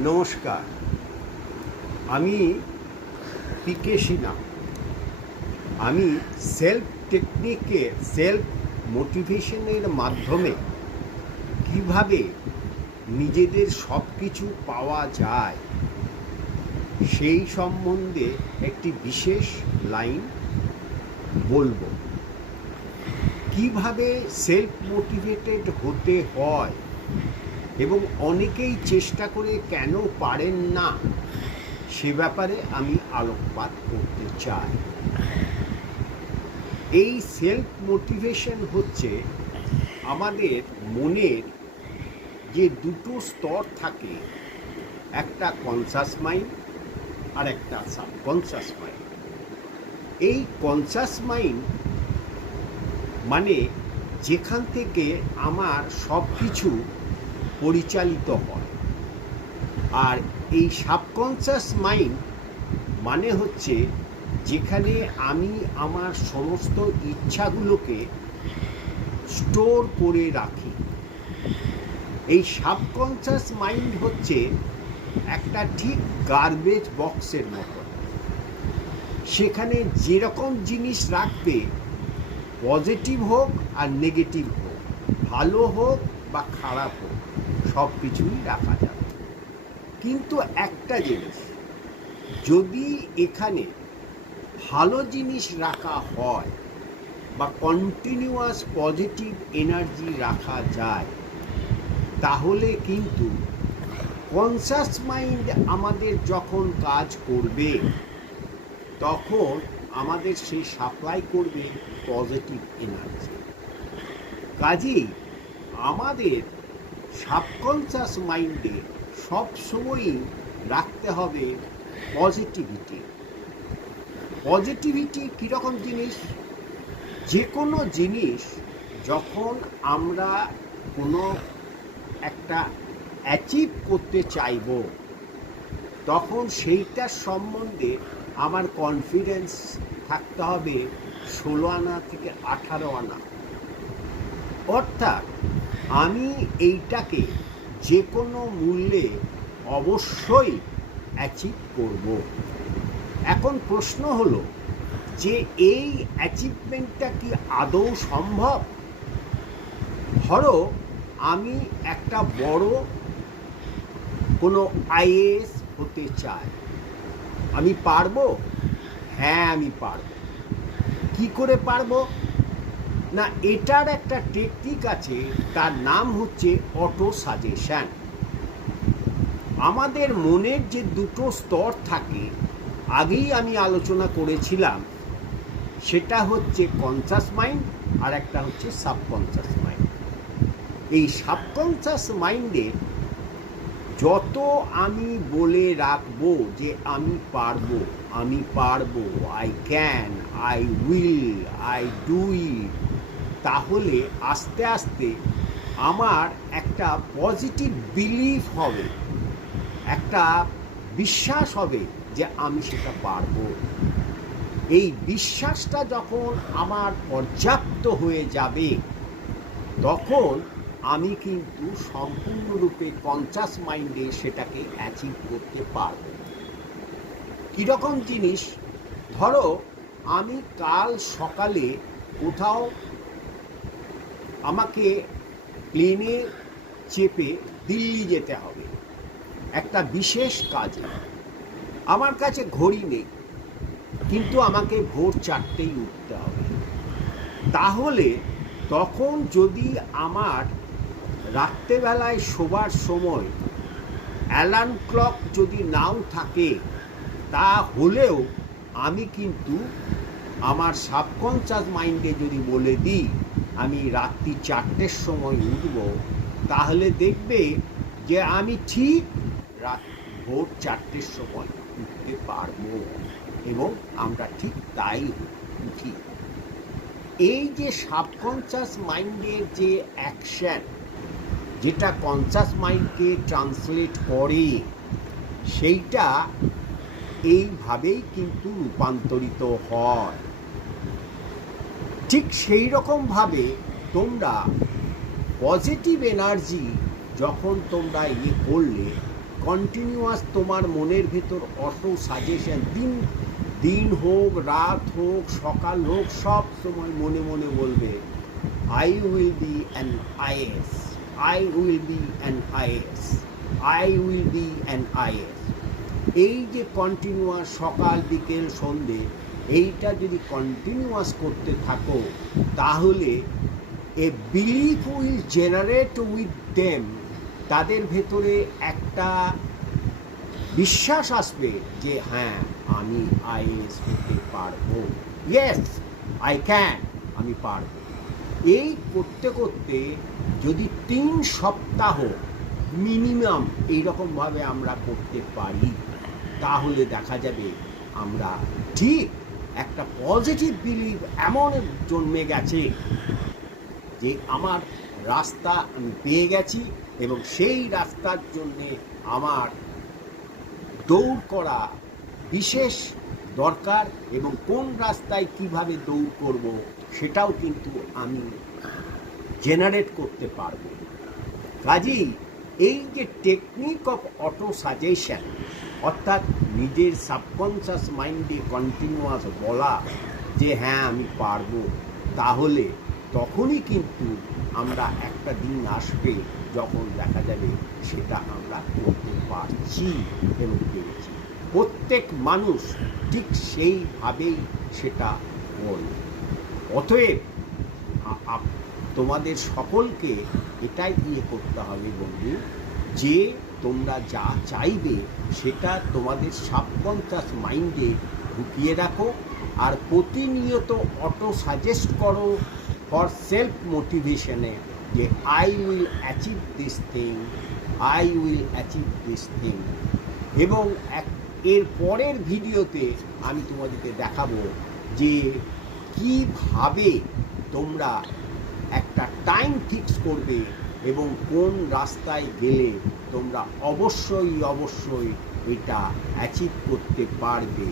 নমস্কার, আমি পিকে সিনহা। আমি সেলফ মোটিভেশনের মাধ্যমে কিভাবে নিজেদের সব কিছু পাওয়া যায় সেই সম্বন্ধে একটি বিশেষ লাইন বলবো। কিভাবে সেলফ মোটিভেটেড হতে হয় এবং অনেকেই চেষ্টা করে কেন পারেন না সে ব্যাপারে আমি আলোকপাত করতে চাই। এই সেলফ মোটিভেশন হচ্ছে আমাদের মনের যে দুটো স্তর থাকে, একটা কনসাস মাইন্ড আর একটা সাবকনসাস মাইন্ড। এই কনসাস মাইন্ড মানে যেখান থেকে আমার সব কিছু পরিচালিত হয়, আর এই সাবকনসাস মাইন্ড মানে হচ্ছে যেখানে আমি আমার সমস্ত ইচ্ছাগুলোকে স্টোর করে রাখি। এই সাবকনসাস মাইন্ড হচ্ছে একটা ঠিক গার্বেজ বক্সের মতো। সেখানে যেরকম জিনিস রাখবে, পজিটিভ হোক আর নেগেটিভ হোক, ভালো হোক বা খারাপ হোক, সব কিছুই রাখা যাবে। কিন্তু একটা জিনিস, যদি এখানে ভালো জিনিস রাখা হয় বা কন্টিনিউয়াস পজিটিভ এনার্জি রাখা যায়, তাহলে কিন্তু কনসাস মাইন্ড আমাদের যখন কাজ করবে তখন আমাদের সেই সাপ্লাই করবে পজিটিভ এনার্জি। কাজেই আমাদের সাবকনসাস মাইন্ডে সবসময়ই রাখতে হবে পজিটিভিটি। পজিটিভিটি কীরকম জিনিস? যে কোনো জিনিস যখন আমরা কোনো একটা অ্যাচিভ করতে চাইব, তখন সেইটার সম্বন্ধে আমার কনফিডেন্স থাকতে হবে 16 আনা থেকে 18 আনা। অর্থাৎ আমি এইটাকে যে কোনো মূল্যে অবশ্যই অ্যাচিভ করব। এখন প্রশ্ন হলো যে এই অ্যাচিভমেন্টটা কি আদৌ সম্ভব? ধরো আমি একটা বড় কোনো আইএএস হতে চাই, আমি পারবো? হ্যাঁ, আমি পারবো। কি করে পারবো? না, এটার একটা টেকনিক আছে, তার নাম হচ্ছে অটো সাজেশন। আমাদের মনের যে দুটো স্তর থাকে, আগেই আমি আলোচনা করেছিলাম, সেটা হচ্ছে কনসাস মাইন্ড আর একটা হচ্ছে সাবকনসাস মাইন্ড। এই সাবকনসাস মাইন্ডে যত আমি বলে রাখবো যে আমি পারবো, আমি পারবো, I can, I will, I do it, তাহলে আস্তে আস্তে আমার একটা পজিটিভ বিলিফ হবে, একটা বিশ্বাস হবে যে আমি সেটা পারবো। এই বিশ্বাসটা যখন আমার পর্যাপ্ত হয়ে যাবে, তখন আমি কিন্তু সম্পূর্ণরূপে কনসাস মাইন্ডে সেটাকে অ্যাচিভ করতে পারব। কীরকম জিনিস? ধরো আমি কাল সকালে কোথাও আমাকে প্লেনে চেপে দিল্লি যেতে হবে একটা বিশেষ কাজে। আমার কাছে ঘড়ি নেই, কিন্তু আমাকে ভোর 4টেই উঠতে হবে। তাহলে তখন যদি আমার রাত্রেবেলায় শোবার সময় অ্যালার্ম ক্লক যদি নাও থাকে, তা হলেও আমি কিন্তু আমার সাবকনসাস মাইন্ডে যদি বলে দিই আমি রাত্রি 4টের সময় উঠব, তাহলে দেখবে যে আমি ঠিক ভোর 4টের সময় উঠতে পারবো এবং আমরা ঠিক তাই উঠি। এই যে সাবকনসাস মাইন্ডের যে অ্যাকশন, যেটা কনসাস মাইন্ডকে ট্রান্সলেট করে, সেইটা এইভাবেই কিন্তু রূপান্তরিত হয়। ঠিক সেই রকমভাবে তোমরা পজিটিভ এনার্জি যখন তোমরা করলে, কন্টিনিউয়াস তোমার মনের ভেতর অটো সাজেশন দিন হোক, রাত হোক, সকাল হোক, সব সময় মনে মনে বলবে I will be an is, I will be an is, I will be an is. এই যে কন্টিনিউয়াস সকাল বিকেল সন্ধে এইটা যদি কন্টিনিউয়াস করতে থাকো, তাহলে a belief will generate with them, তাদের ভেতরে একটা বিশ্বাস আসবে যে হ্যাঁ আমি আইএস হতে পারবো, ইয়েস আই ক্যান, আমি পারবো। এই করতে করতে যদি 3 সপ্তাহ মিনিমাম এইরকমভাবে আমরা করতে পারি, তাহলে দেখা যাবে আমরা ঠিক একটা পজিটিভ বিলিভ এমন জন্মে গেছে যে আমার রাস্তা আমি পেয়ে গেছি এবং সেই রাস্তার জন্যে আমার দৌড় করা বিশেষ দরকার, এবং কোন রাস্তায় কিভাবে দৌড় করব সেটাও কিন্তু আমি জেনারেট করতে পারবো। কাজেই এই যে টেকনিক অফ অটো সাজেশন, অর্থাৎ নিজের সাবকনশাস মাইন্ডে কন্টিনিউয়াস বলা যে হ্যাঁ আমি পারবো, তাহলে তখনই কিন্তু আমরা একটা দিন আসবে যখন দেখা যাবে সেটা আমরা করতে পারছি এবং পেরেছি। প্রত্যেক মানুষ ঠিক সেইভাবেই সেটা করবে। অতএব তোমাদের সকলকে এটাই করতে হবে বন্ধু, যে তোমরা যা চাইবে সেটা তোমাদের সাবকনশাস মাইন্ডে ঢুকিয়ে রাখো, আর প্রতিনিয়ত অটো সাজেস্ট করো ফর সেলফ মোটিভেশনে যে I will achieve this thing, I will achieve this thing. এবং এর পরের ভিডিওতে আমি তোমাদেরকে দেখাবো যে কিভাবে তোমরা একটা টাইম ফিক্স করবে এবং কোন রাস্তায় গেলে তোমরা অবশ্যই এটা অ্যাচিভ করতে পারবে।